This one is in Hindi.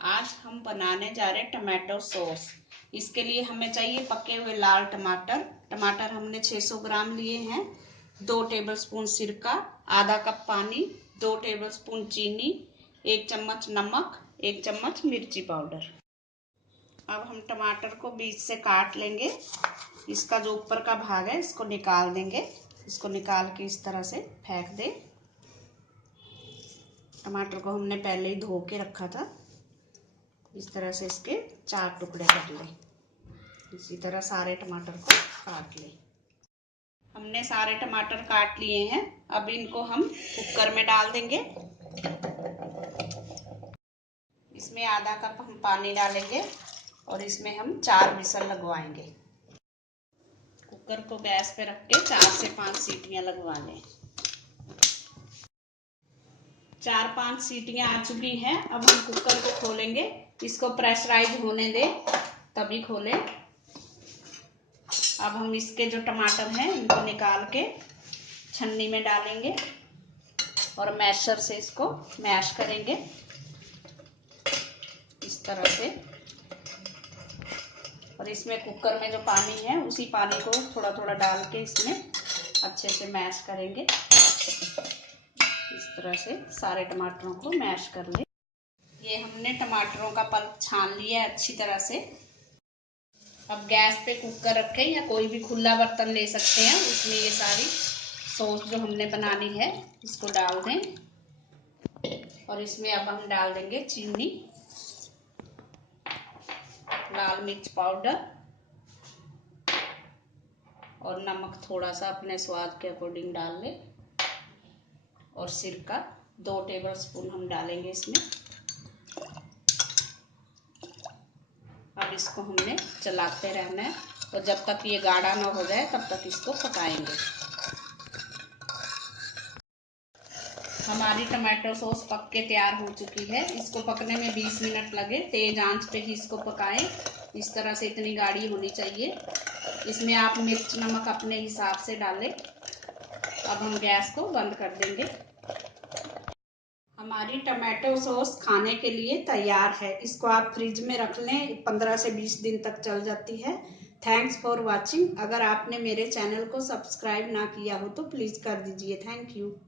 आज हम बनाने जा रहे हैं टमाटो सॉस। इसके लिए हमें चाहिए पके हुए लाल टमाटर। टमाटर हमने 600 ग्राम लिए हैं। 2 टेबलस्पून सिरका, आधा कप पानी, 2 टेबलस्पून चीनी, 1 चम्मच नमक, 1 चम्मच मिर्ची पाउडर। अब हम टमाटर को बीच से काट लेंगे। इसका जो ऊपर का भाग है इसको निकाल देंगे। इसको निकाल के इस तरह से फेंक दें। टमाटर को हमने पहले ही धो के रखा था। इस तरह से इसके 4 टुकड़े कर लें। इसी तरह सारे टमाटर को काट लें। हमने सारे टमाटर काट लिए हैं। अब इनको हम कुकर में डाल देंगे। इसमें आधा कप हम पानी डालेंगे और इसमें हम 4 विसल लगवाएंगे। कुकर को गैस पे रख के 4 से 5 सीटियां लगवा लें। 4-5 सीटियां आ चुकी हैं। अब हम कुकर को खोलेंगे। इसको प्रेशराइज होने दें, तभी खोलें। अब हम इसके जो टमाटर हैं इनको निकाल के छन्नी में डालेंगे और मैशर से इसको मैश करेंगे इस तरह से। और इसमें कुकर में जो पानी है उसी पानी को थोड़ा थोड़ा डाल के इसमें अच्छे से मैश करेंगे। इस तरह से सारे टमाटरों को मैश कर ले। ये हमने टमाटरों का पल्प छान लिया है अच्छी तरह से। अब गैस पे कुकर रखें या कोई भी खुला बर्तन ले सकते हैं। उसमें ये सारी सॉस जो हमने बनानी है इसको डाल दें। और इसमें अब हम डाल देंगे चीनी, लाल मिर्च पाउडर और नमक थोड़ा सा अपने स्वाद के अकॉर्डिंग डाल लें। और सिरका 2 टेबलस्पून हम डालेंगे इसमें। अब इसको हमने चलाते रहना है और जब तक ये गाढ़ा ना हो जाए तब तक इसको पकाएंगे। हमारी टमाटो सॉस पक के तैयार हो चुकी है। इसको पकने में 20 मिनट लगे। तेज आंच पे ही इसको पकाएं। इस तरह से इतनी गाढ़ी होनी चाहिए। इसमें आप मिर्च नमक अपने हिसाब से डालें। अब हम गैस को बंद कर देंगे। हमारी टमाटो सॉस खाने के लिए तैयार है। इसको आप फ्रिज में रख लें, 15 से 20 दिन तक चल जाती है। Thanks for watching. अगर आपने मेरे चैनल को सब्सक्राइब ना किया हो तो प्लीज़ कर दीजिए। Thank you.